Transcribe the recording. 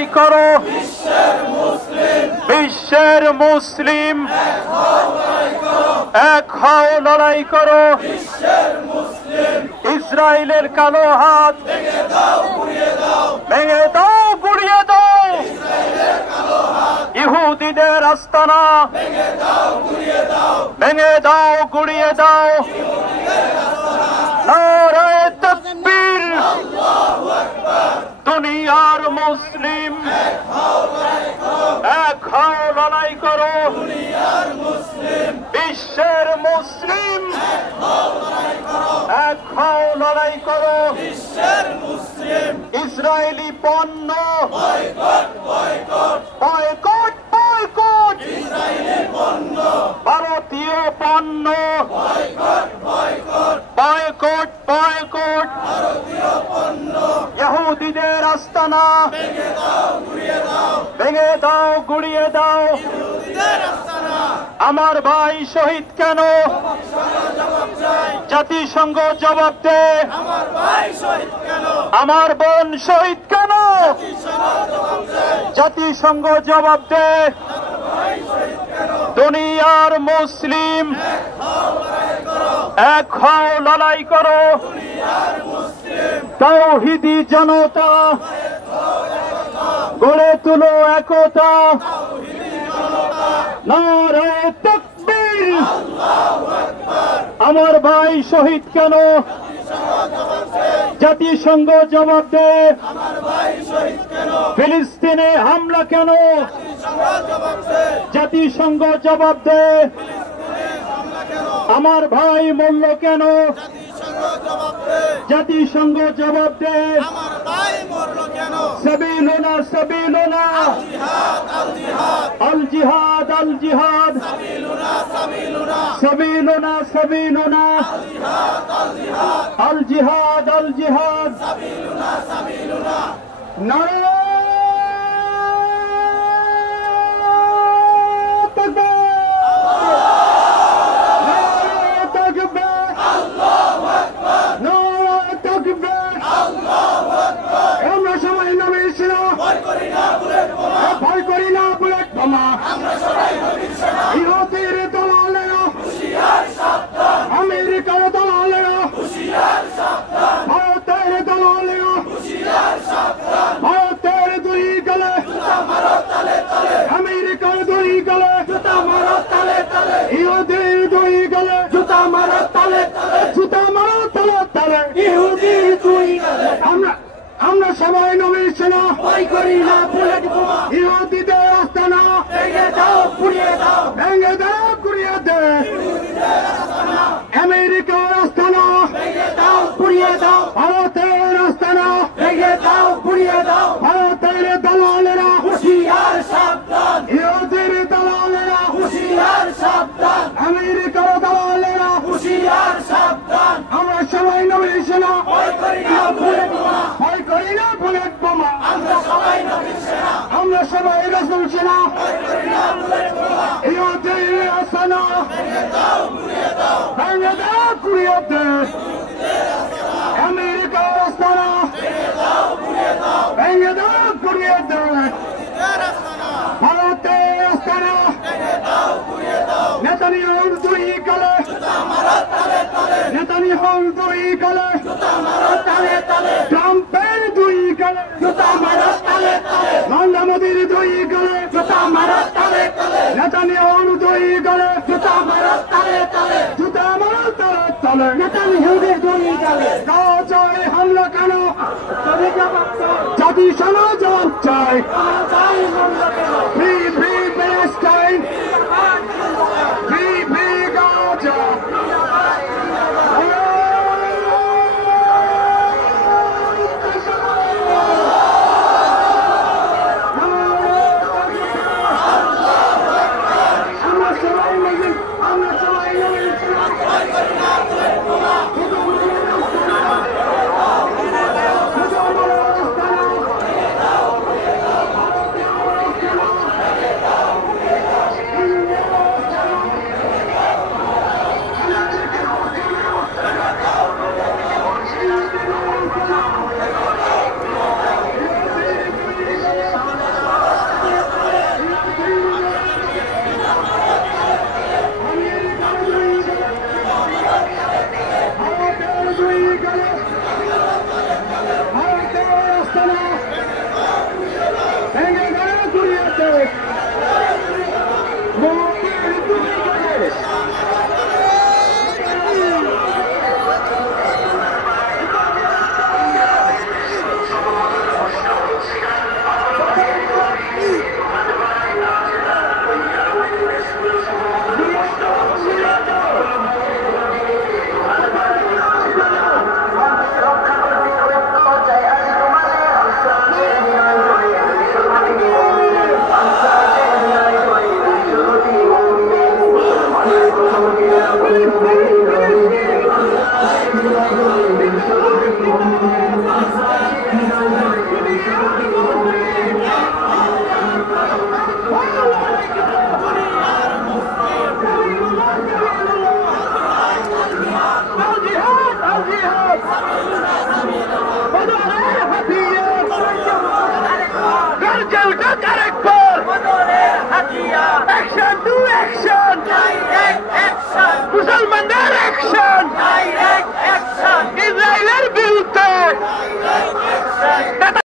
লড়াই করো বিশ্বের মুসলিম এক হও লড়াই করো ইসরায়েলের কালো হাত ভেঙে দাও গুড়িয়ে দাও ইহুদিদের আস্তানা ভেঙে দাও গুড়িয়ে দাও নারায়ে তাকবীর দুনিয়ার মুসলিম এক হও লড়াই করো বিশ্বের মুসলিম এক হও লড়াই করো ইসরায়েলি পণ্য বয়কট বয়কট ভারতীয় পণ্য বয়কট বয়কট ইহুদিদের আস্তানা ভেঙে দাও গুড়িয়ে দাও আমার ভাই শহীদ কেন জাতিসংঘ জবাব দে আমার বোন শহীদ কেন জাতিসংঘ জবাব দে দুনিয়ার মুসলিম এক হও লড়াই করো তাওহীদি জনতা গড়ে তুলো একতা নারায়ে তাকবীর আমার ভাই শহীদ কেন জাতিসংঘ জবাব দে ফিলিস্তিনে হামলা কেন জাতিসংঘ জবাব দে আমার ভাই মূল্য কেন জাতিসংঘ জবাব দে সাবিলুনা সাবিলুনা আল জিহাদ আল জিহাদ সাবিলুনা সাবিলুনা আল জিহাদ আল জিহাদ নারায়ে ভয় করি না বুলেট বোমা ইহুদির দালালেরা আমেরিকার দালালেরা ভারতের দালালেরা ভারতের দুই গলে আমেরিকার দুই গলে ইহুদির দুই গলে জুতা মারো তালে তালে ইহুদির দুই গলে আমরা সবাই নবীর সেনা ভয় করি না বুলেট বোমা ইহুদিদের আস্তানা ভেঙে দাও গুড়িয়ে দাও ভেঙে দাও গুড়িয়ে দে আমেরিকার আস্তানা ভেঙে দাও গুড়িয়ে দাও ভারতের আস্তানা ভেঙে দাও গুড়িয়ে দাও ভারতের দালালেরা হুঁশিয়ার সাবধান ইহুদির দালালেরা হুঁশিয়ার সাবধান আমেরিকার দালালেরা হুঁশিয়ার সাবধান আমরা সবাই নবীর সেনা ভয় করি না বুলেট বোমা ভয় করি না বুলেট বোমা আমরা সবাই নবীর সেনা আমরা সবাই রাসূল সেনা ভয় করি না বুলেট বোমা ইহুদির আস্তানা ভেঙে দাও গুড়িয়ে দাও ভেঙে দাও গুড়িয়ে দে আমেরিকার আস্তানা ভেঙে দাও গুড়িয়ে দাও ভেঙে দাও গুড়িয়ে দে ভারতের আস্তানা ভেঙে দাও গুড়িয়ে দাও নেতানিয়াহুর দুই গালে জুতা মারো তালে তালে নেতানিয়াহুর দুই গালে জুতা মারো তালে তালে ট্রাম্পের দুই গালে জুতা মারো তালে তালে নরেন্দ্র মোদির দুই গালে জুতা মারো তালে তালে নেতানিয়াহুর দুই গালে জুতা মারো তালে তালে জুতা মারো তালে তালে নেতানিয়াহুর দুই গালে গাজায় হামলা কেন জাতিসংঘ জবাব চাই